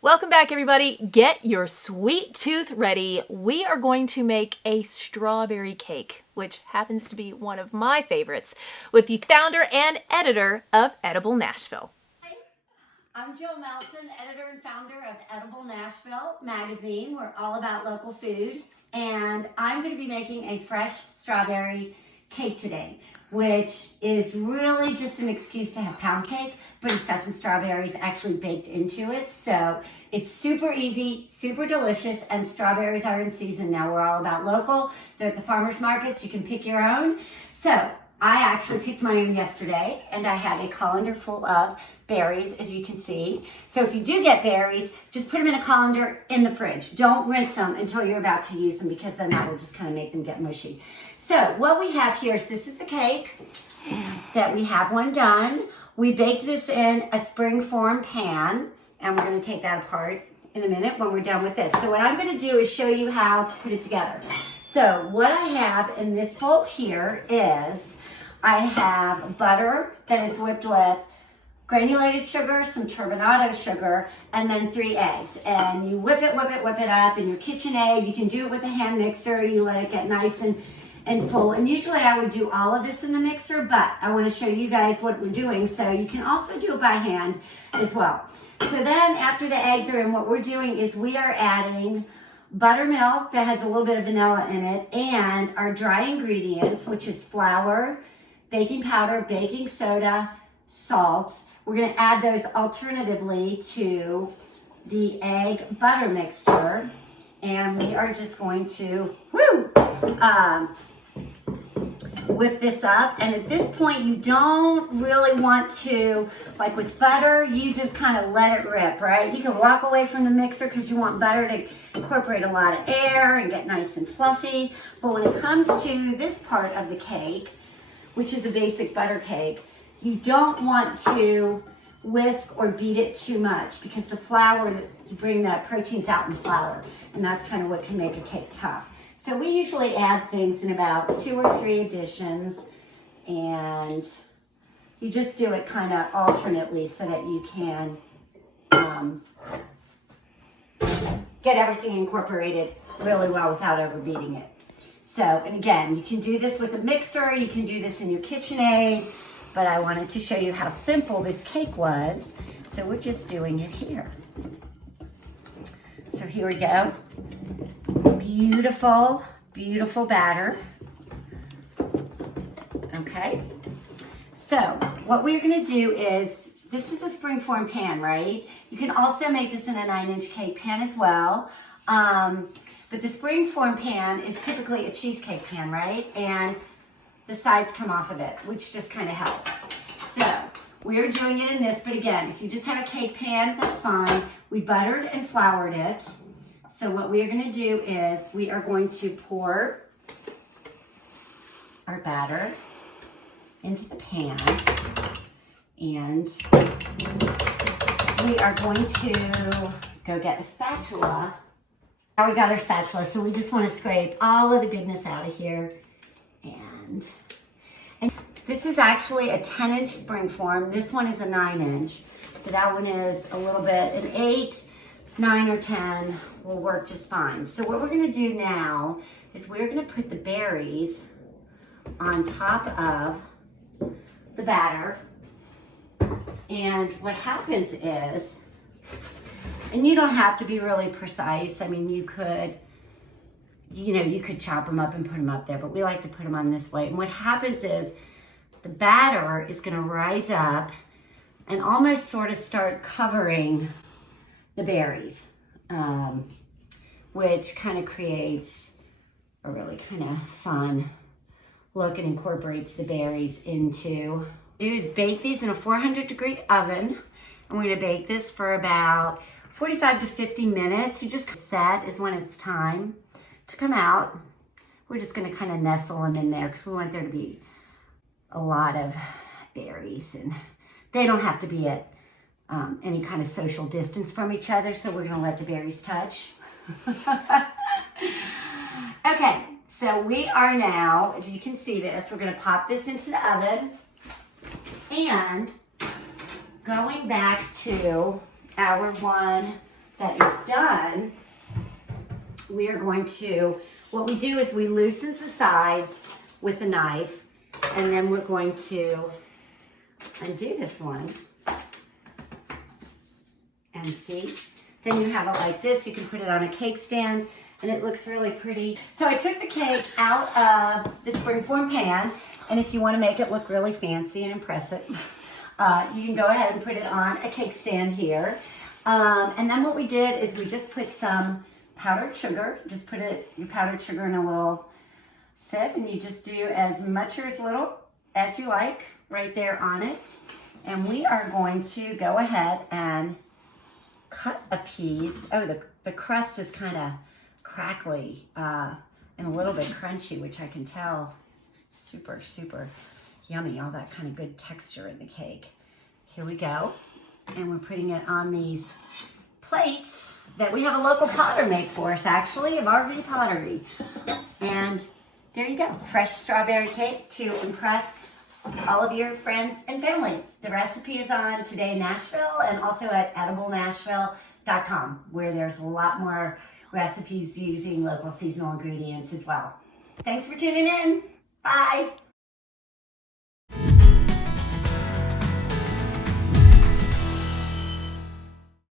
Welcome back, everybody. Get your sweet tooth ready. We are going to make a strawberry cake, which happens to be one of my favorites, with the founder and editor of Edible Nashville. Hi, I'm Jill Melton, editor and founder of Edible Nashville magazine. We're all about local food, and I'm going to be making a fresh strawberry cake today, which is really just an excuse to have pound cake, but it's got some strawberries actually baked into it. So it's super easy, super delicious, and strawberries are in season now. We're all about local. They're at the farmers markets. You can pick your own. So I actually picked my own yesterday, and I have a colander full of berries, as you can see. So if you do get berries, just put them in a colander in the fridge. Don't rinse them until you're about to use them, because then that will just kind of make them get mushy. So what we have here is, this is the cake that we have one done. We baked this in a springform pan, and we're going to take that apart in a minute when we're done with this. So what I'm going to do is show you how to put it together. So what I have in this bowl here is, I have butter that is whipped with granulated sugar, some turbinado sugar, and then 3 eggs. And you whip it up in your KitchenAid. You can do it with a hand mixer. You let it get nice and full. And usually I would do all of this in the mixer, but I want to show you guys what we're doing. So you can also do it by hand as well. So then after the eggs are in, what we're doing is we are adding buttermilk that has a little bit of vanilla in it, and our dry ingredients, which is flour, baking powder, baking soda, salt. We're going to add those alternatively to the egg butter mixture, and we are just going to whip this up. And at this point, you don't really want to, like with butter, you just kind of let it rip, right? You can walk away from the mixer because you want butter to incorporate a lot of air and get nice and fluffy. But when it comes to this part of the cake, which is a basic butter cake, you don't want to whisk or beat it too much, because the flour, you bring the proteins out in the flour, and that's kind of what can make a cake tough. So we usually add things in about 2 or 3 additions, and you just do it kind of alternately so that you can get everything incorporated really well without overbeating it. So, and again, you can do this with a mixer, you can do this in your KitchenAid, but I wanted to show you how simple this cake was, so we're just doing it here. So here we go. Beautiful, beautiful batter. Okay, so what we're gonna do is, this is a springform pan, right? You can also make this in a 9-inch cake pan as well. But the springform pan is typically a cheesecake pan, right? And the sides come off of it, which just kind of helps. So we're doing it in this, but again, if you just have a cake pan, that's fine. We buttered and floured it. So what we are going to do is, we are going to pour our batter into the pan, and we are going to go get a spatula. Now we got our spatula, so we just want to scrape all of the goodness out of here. And this is actually a 10-inch springform. This one is a 9-inch. So that one is a little bit, an 8, 9, or 10 will work just fine. So what we're gonna do now is, we're gonna put the berries on top of the batter. And what happens is, and you don't have to be really precise. I mean, you could chop them up and put them up there, but we like to put them on this way. And what happens is, the batter is gonna rise up and almost sort of start covering the berries, which kind of creates a really kind of fun look and incorporates the berries into. What we do is bake these in a 400-degree oven, and we're gonna bake this for about 45 to 50 minutes. You just set is when it's time to come out. We're just gonna kind of nestle them in there, because we want there to be a lot of berries, and they don't have to be at any kind of social distance from each other, so we're gonna let the berries touch. Okay, so we are now, as you can see this, we're gonna pop this into the oven, and going back to our one that is done, we are going to, what we do is we loosen the sides with a knife, and then we're going to undo this one. And see? Then you have it like this. You can put it on a cake stand, and it looks really pretty. So I took the cake out of the springform pan, and if you want to make it look really fancy and impressive, you can go ahead and put it on a cake stand here. And then what we did is we just put some powdered sugar. Just put your powdered sugar in a little sieve, and you just do as much or as little as you like right there on it. And we are going to go ahead and cut a piece. Oh, the crust is kind of crackly and a little bit crunchy, which I can tell is super, super yummy. All that kind of good texture in the cake. Here we go. And we're putting it on these plates that we have a local potter make for us, actually, of RV Pottery. And there you go. Fresh strawberry cake to impress all of your friends and family. The recipe is on Today in Nashville and also at ediblenashville.com, where there's a lot more recipes using local seasonal ingredients as well. Thanks for tuning in. Bye.